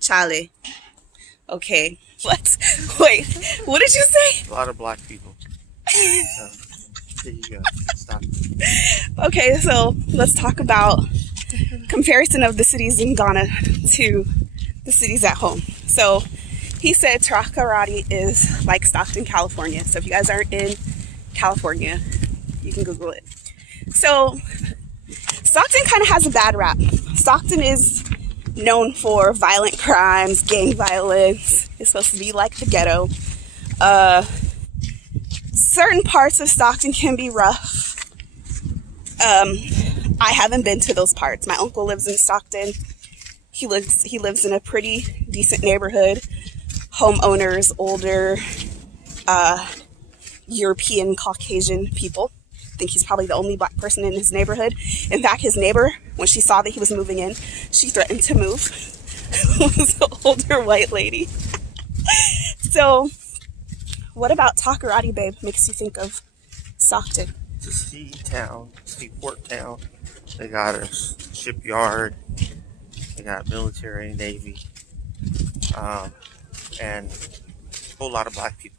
Charlie. Okay. What? Wait. What did you say? A lot of black people. There you go. Stop. Okay, so let's talk about comparison of the cities in Ghana to the cities at home. So he said Takoradi is like Stockton, California. So if you guys aren't in California, you can Google it. So Stockton kind of has a bad rap. Stockton is known for violent crimes, gang violence. It's supposed to be like the ghetto. Certain parts of Stockton can be rough. I haven't been to those parts. My uncle lives in Stockton. He lives in a pretty decent neighborhood. Homeowners, older, European, Caucasian people. I think he's probably the only black person in his neighborhood. In fact, his neighbor, when she saw that he was moving in, she threatened to move. It was an older white lady. So, what about Takoradi, babe, makes you think of Stockton? It's a seaport town. They got a shipyard. They got military, navy, and a whole lot of black people.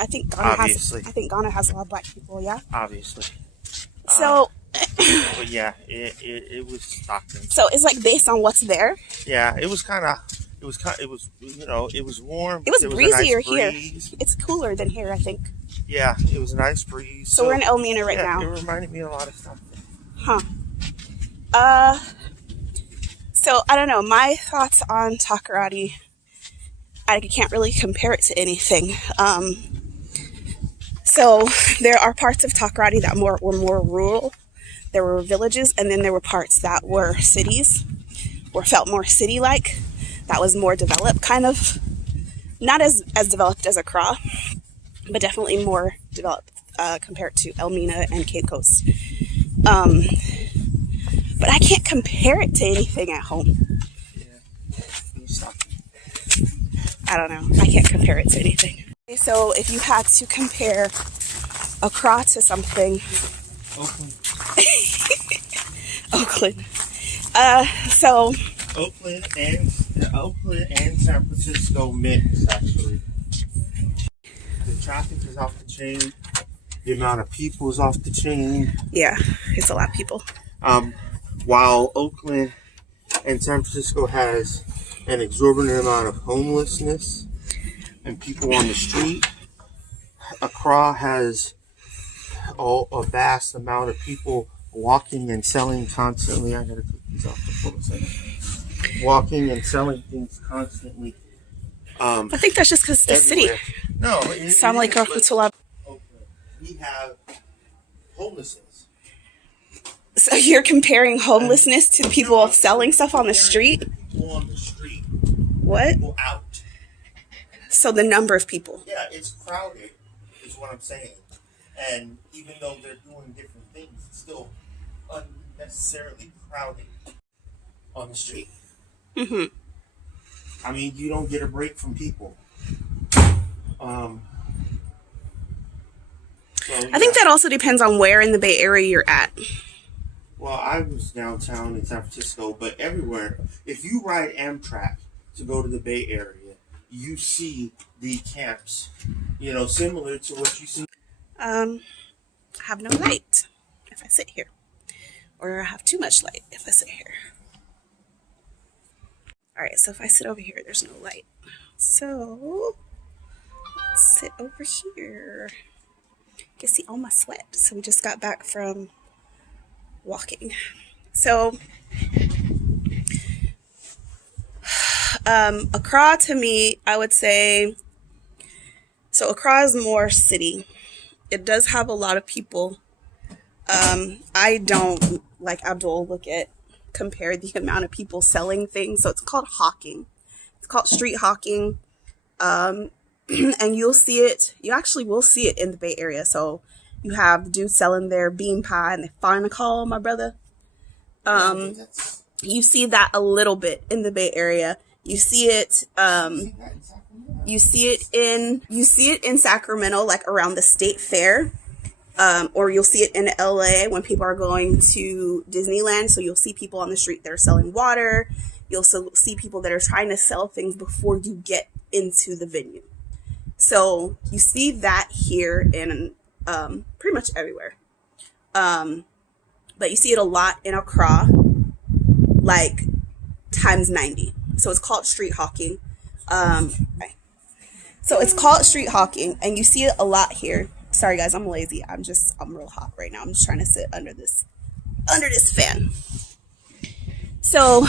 I think Ghana has a lot of black people. Yeah. Obviously. So. But yeah, it was Stockton. So it's like based on what's there. Yeah, it was you know, it was warm. It was breezier nice here. breeze. It's cooler than here, I think. Yeah, it was a nice breeze. So we're in Elmina right now. It reminded me a lot of Stockton. Huh. So I don't know. My thoughts on Takoradi, I can't really compare it to anything. So there are parts of Takoradi that were more rural. There were villages, and then there were parts that were cities, or felt more city-like. That was more developed, kind of. Not as developed as Accra, but definitely more developed compared to Elmina and Cape Coast. But I can't compare it to anything at home. I don't know. I can't compare it to anything. So if you had to compare Accra to something... Oakland. Oakland. So... Oakland and San Francisco mix, actually. The traffic is off the chain. The amount of people is off the chain. Yeah, it's a lot of people. While Oakland and San Francisco has an exorbitant amount of homelessness and people on the street, Accra has a vast amount of people walking and selling constantly. I gotta take these off for a second. Walking and selling things constantly. I think that's just because the city. No, sound like it's a lot. We have homelessness. So you're comparing homelessness to people selling stuff on the street? People on the street. What? People out. So the number of people. Yeah, it's crowded, is what I'm saying. And even though they're doing different things, it's still unnecessarily crowded on the street. Mm-hmm. I mean, you don't get a break from people. I think that also depends on where in the Bay Area you're at. Well, I was downtown in San Francisco, but everywhere, if you ride Amtrak to go to the Bay Area, you see the camps, you know, similar to what you see. I have no light if I sit here, or I have too much light if I sit here. All right, so if I sit over here, there's no light. So let's sit over here. You can see all my sweat. So we just got back from walking. So Accra, to me, I would say, so Accra is more city. It does have a lot of people. I don't, like Abdul, compare the amount of people selling things. So it's called hawking. It's called street hawking. And you'll see it. You actually will see it in the Bay Area. So you have the dudes selling their bean pie, and they find a call, my brother. That's You see that a little bit in the Bay Area. You see it in Sacramento, like around the state fair. Or you'll see it in LA when people are going to Disneyland. So you'll see people on the street that are selling water. You'll see people that are trying to sell things before you get into the venue. So you see that here in pretty much everywhere. But you see it a lot in Accra, like times 90. So it's called street hawking. Okay. So it's called street hawking, and you see it a lot here. Sorry guys, I'm lazy. I'm real hot right now. I'm just trying to sit under this fan. So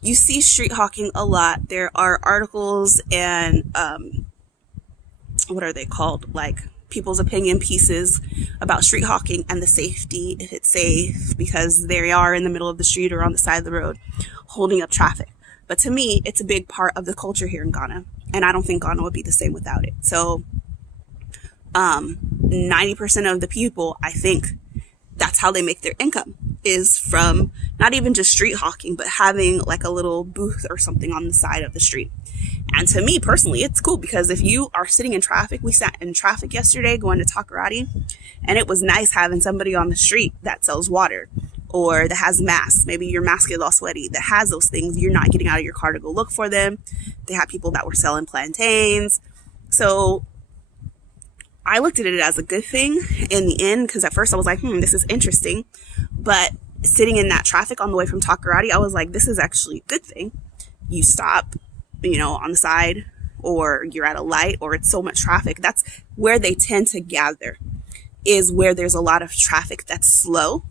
you see street hawking a lot. There are articles and what are they called? Like people's opinion pieces about street hawking and the safety, if it's safe, because they are in the middle of the street or on the side of the road holding up traffic. But to me, it's a big part of the culture here in Ghana, and I don't think Ghana would be the same without it. So 90% of the people, I think that's how they make their income, is from not even just street hawking, but having like a little booth or something on the side of the street. And to me personally, it's cool because if you are sitting in traffic, we sat in traffic yesterday going to Takoradi, and it was nice having somebody on the street that sells water or that has masks. Maybe your mask is all sweaty, that has those things. You're not getting out of your car to go look for them. They had people that were selling plantains. So I looked at it as a good thing in the end, because at first I was like, this is interesting. But sitting in that traffic on the way from Takoradi, I was like, this is actually a good thing. You stop, on the side, or you're at a light, or it's so much traffic. That's where they tend to gather, is where there's a lot of traffic that's slow,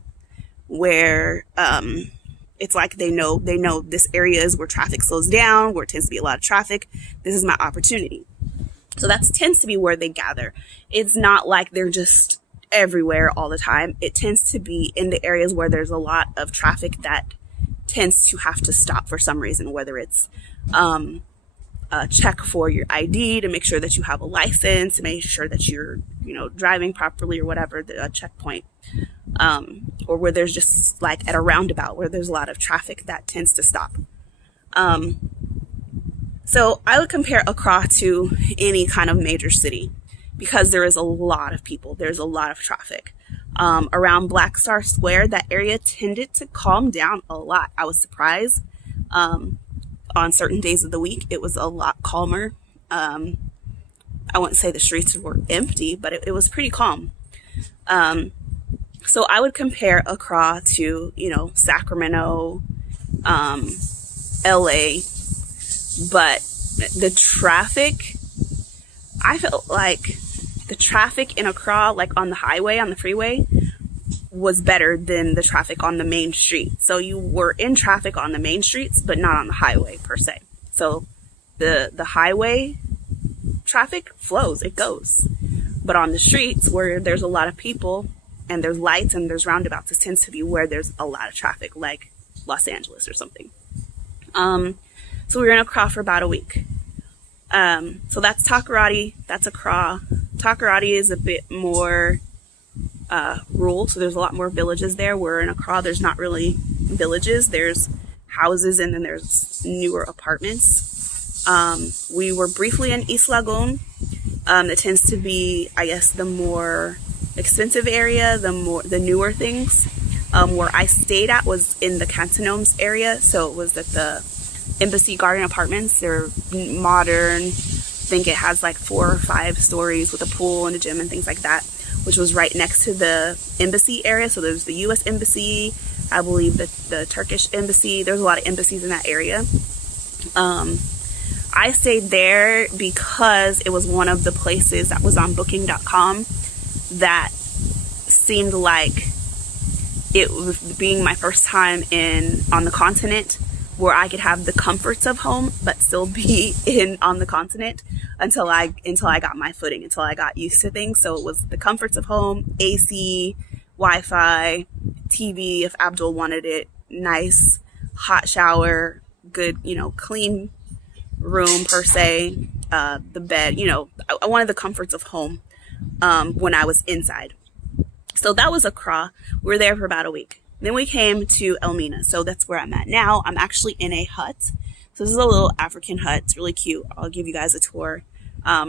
where it's like they know this area is where traffic slows down, where it tends to be a lot of traffic. This is my opportunity. So that tends to be where they gather. It's not like they're just everywhere all the time. It tends to be in the areas where there's a lot of traffic that tends to have to stop for some reason, whether it's a check for your ID to make sure that you have a license, to make sure that you're, driving properly or whatever, the checkpoint, or where there's just like at a roundabout where there's a lot of traffic that tends to stop. So I would compare Accra to any kind of major city because there is a lot of people. There's a lot of traffic. Around Black Star Square, that area tended to calm down a lot. I was surprised. On certain days of the week, it was a lot calmer. I wouldn't say the streets were empty, but it was pretty calm. So I would compare Accra to, Sacramento, LA. But the traffic, I felt like the traffic in Accra, like on the highway, on the freeway, was better than the traffic on the main street. So you were in traffic on the main streets, but not on the highway per se. So the highway traffic flows, it goes. But on the streets where there's a lot of people and there's lights and there's roundabouts, it tends to be where there's a lot of traffic, like Los Angeles or something. So we were in Accra for about a week. So that's Takoradi, that's Accra. Takoradi is a bit more rural, so there's a lot more villages there. Where in Accra, there's not really villages. There's houses and then there's newer apartments. We were briefly in East Lagoon. It tends to be, I guess, the more expensive area, the newer things. Where I stayed at was in the Cantinomes area, so it was at the Embassy Garden Apartments. They're modern. I think it has like 4 or 5 stories with a pool and a gym and things like that, which was right next to the embassy area. So there's the U.S. Embassy, I believe the Turkish Embassy. There's a lot of embassies in that area. I stayed there because it was one of the places that was on booking.com that seemed like it was being my first time on the continent, where I could have the comforts of home but still be on the continent until I got my footing, until I got used to things. So it was the comforts of home, AC, Wi-Fi, TV if Abdul wanted it, nice hot shower, good, clean room per se, the bed, I wanted the comforts of home when I was inside. So that was Accra. We were there for about a week. Then we came to Elmina. So that's where I'm at now. I'm actually in a hut. So this is a little African hut. It's really cute. I'll give you guys a tour.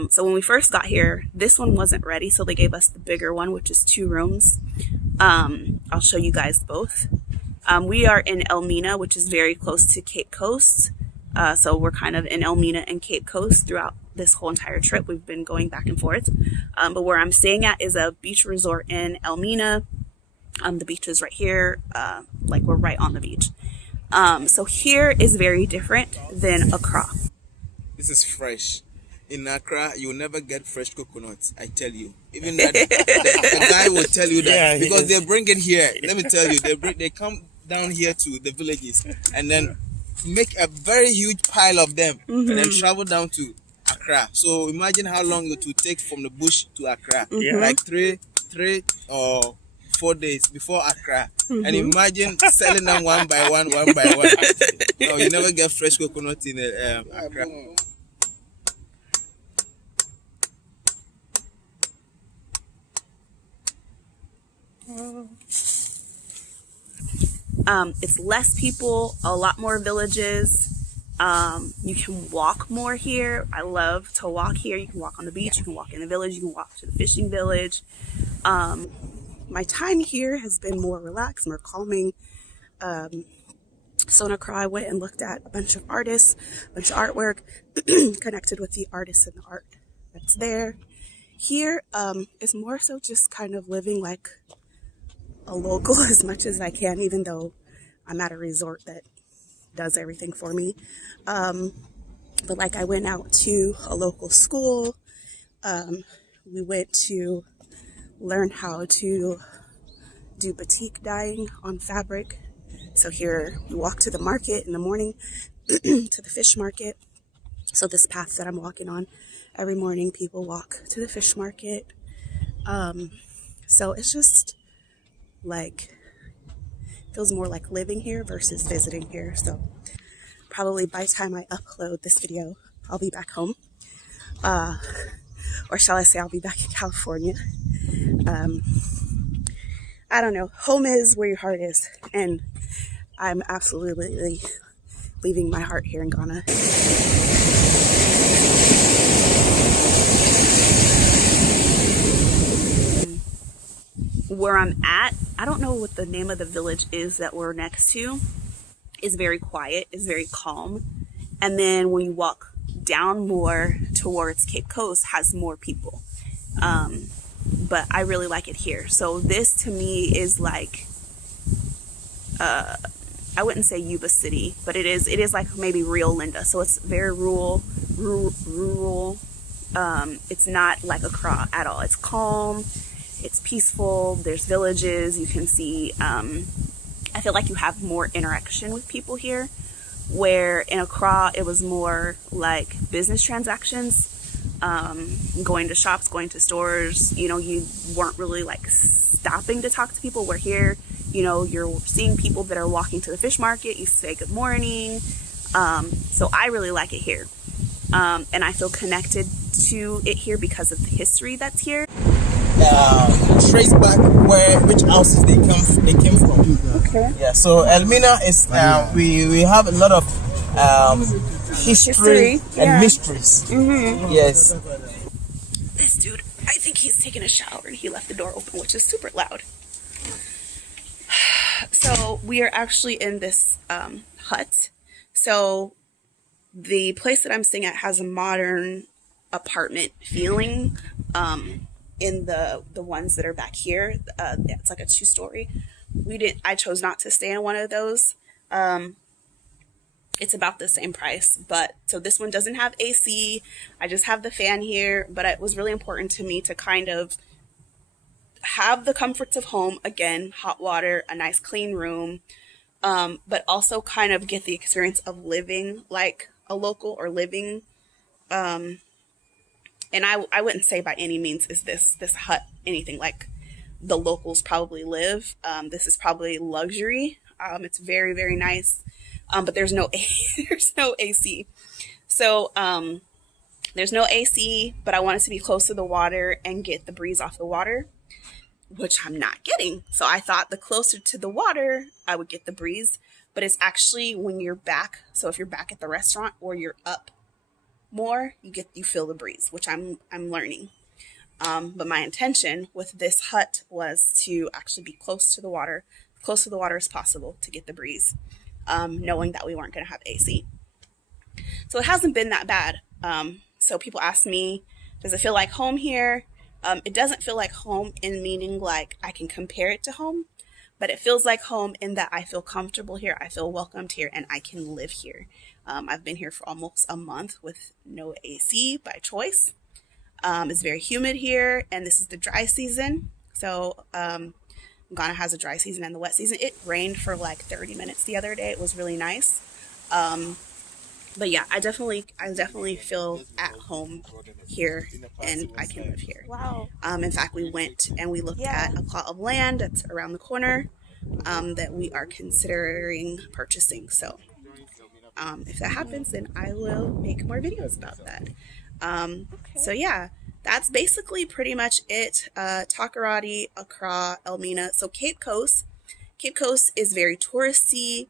So when we first got here, this one wasn't ready. So they gave us the bigger one, which is 2 rooms. I'll show you guys both. We are in Elmina, which is very close to Cape Coast. So we're kind of in Elmina and Cape Coast throughout this whole entire trip. We've been going back and forth. But where I'm staying at is a beach resort in Elmina. The beach is right here. Like we're right on the beach. So here is very different than Accra. This is fresh. In Accra, you'll never get fresh coconuts, I tell you. Even that the guy will tell you that because they bring it here. Let me tell you, they come down here to the villages and then make a very huge pile of them and then travel down to Accra. So imagine how long it will take from the bush to Accra. Like three or 4 days before Accra. And imagine selling them one by one. No, you never get fresh coconut in Accra. It's less people, a lot more villages. You can walk more here. I love to walk here. You can walk on the beach, you can walk in the village, you can walk to the fishing village. My time here has been more relaxed, more calming. So in Accra, I went and looked at a bunch of artists, a bunch of artwork, connected with the artists and the art that's there. Here, it's more so just kind of living like a local as much as I can, even though I'm at a resort that does everything for me. But like I went out to a local school. We went to learn how to do batik dyeing on fabric. So here we walk to the market in the morning, to the fish market. So this path that I'm walking on, every morning people walk to the fish market. So it's just like, feels more like living here versus visiting here. So probably by the time I upload this video, I'll be back home. Or shall I say I'll be back in California. I don't know. Home is where your heart is. And I'm absolutely leaving my heart here in Ghana. Where I'm at, I don't know what the name of the village is that we're next to. It's very quiet, it's very calm. And then when you walk down more towards Cape Coast, has more people. But I really like it here. So this to me is like, I wouldn't say Yuba City, but it is like maybe Rio Linda. So it's very rural. It's not like Accra at all. It's calm, it's peaceful, there's villages, you can see, I feel like you have more interaction with people here, where in Accra it was more like business transactions, going to shops, going to stores, you know, you weren't really like stopping to talk to people, where here, you know, you're seeing people that are walking to the fish market, you say good morning. So I really like it here. And I feel connected to it here because of the history that's here. Trace back which houses they came from. Okay. Yeah, so Elmina is we have a lot of history and mysteries. Yes. This dude, I think he's taking a shower and he left the door open, which is super loud. So we are actually in this hut. So the place that I'm staying at has a modern apartment feeling. In the ones that are back here, it's like a 2-story. I chose not to stay in one of those. It's about the same price, but so this one doesn't have AC. I just have the fan here, but it was really important to me to kind of have the comforts of home, again, hot water, a nice clean room, but also kind of get the experience of living like a local, or living, and I wouldn't say by any means is this hut anything like the locals probably live. This is probably luxury. It's very, very nice. But there's no there's no AC. So there's no AC, but I wanted to be close to the water and get the breeze off the water. which I'm not getting. So I thought the closer to the water, I would get the breeze, but it's actually when you're back. So if you're back at the restaurant or you're up more, you feel the breeze, which I'm learning. But my intention with this hut was to actually be close to the water as possible to get the breeze, knowing that we weren't going to have AC. So it hasn't been that bad. So people ask me, does it feel like home here? It doesn't feel like home in meaning like I can compare it to home, but it feels like home in that I feel comfortable here, I feel welcomed here, and I can live here. I've been here for almost a month with no AC by choice. It's very humid here, and this is the dry season. So Ghana has a dry season and the wet season. It rained for like 30 minutes the other day. It was really nice. But yeah, I definitely feel at home here, and I can live here. Wow. In fact, we went and we looked at a plot of land that's around the corner that we are considering purchasing. So if that happens, then I will make more videos about that. So yeah, that's basically pretty much it. Takoradi, Accra, Elmina. So Cape Coast is very touristy.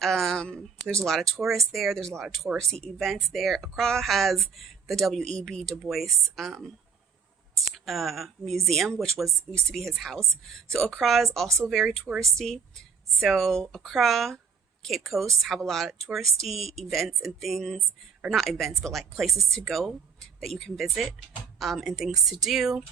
There's a lot of tourists there. There's a lot of touristy events there. Accra has the W.E.B. Du Bois museum, which used to be his house. So Accra is also very touristy. So Accra, Cape Coast have a lot of touristy events and things, or not events, but like places to go that you can visit, and things to do.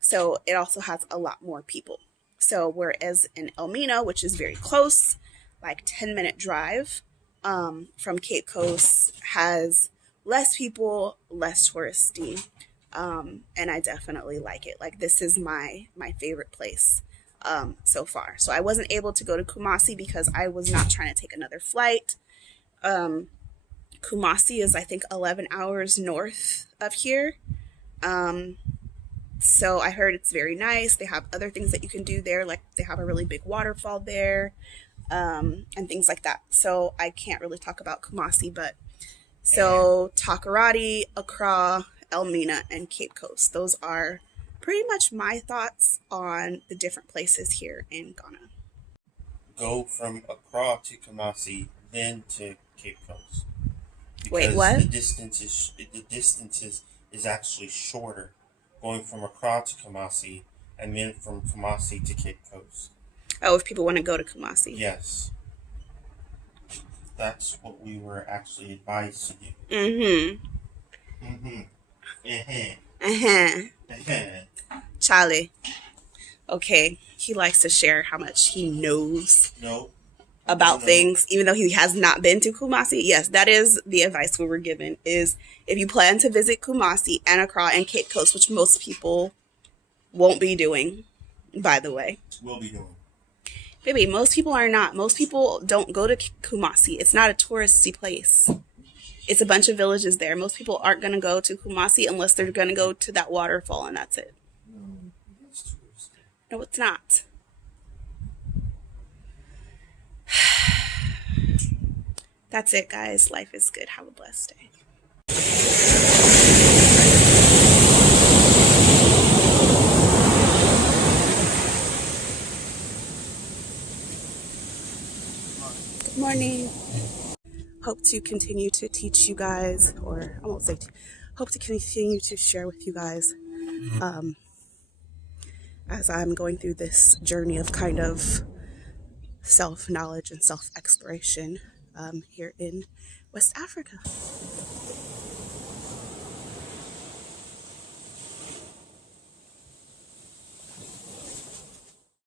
So it also has a lot more people. So whereas in Elmina, which is very close, like 10-minute drive from Cape Coast, has less people, less touristy, and I definitely like it. Like, this is my favorite place so far. So I wasn't able to go to Kumasi because I was not trying to take another flight. Kumasi is, I think, 11 hours north of here. So I heard it's very nice. They have other things that you can do there, like they have a really big waterfall there, and things like that. So I can't really talk about Kumasi, but so Takoradi, Accra, Elmina, and Cape Coast. Those are pretty much my thoughts on the different places here in Ghana. Go from Accra to Kumasi, then to Cape Coast. Because Wait, what? The distance is actually shorter, going from Accra to Kumasi, and then from Kumasi to Cape Coast. Oh, if people want to go to Kumasi. Yes. That's what we were actually advised to do. Mm-hmm. Mm-hmm. Charlie. Okay, he likes to share how much he knows about things, even though he has not been to Kumasi. Yes, that is the advice we were given, is if you plan to visit Kumasi and Accra and Cape Coast, which most people won't be doing, by the way. Will be doing. Baby, most people are not. Most people don't go to Kumasi. It's not a touristy place. It's a bunch of villages there. Most people aren't going to go to Kumasi unless they're going to go to that waterfall, and that's it. No, it's not. That's it, guys. Life is good. Have a blessed day. Good morning. Hope to continue to teach you guys, or I won't say hope to continue to share with you guys as I'm going through this journey of kind of self-knowledge and self-exploration here in West Africa.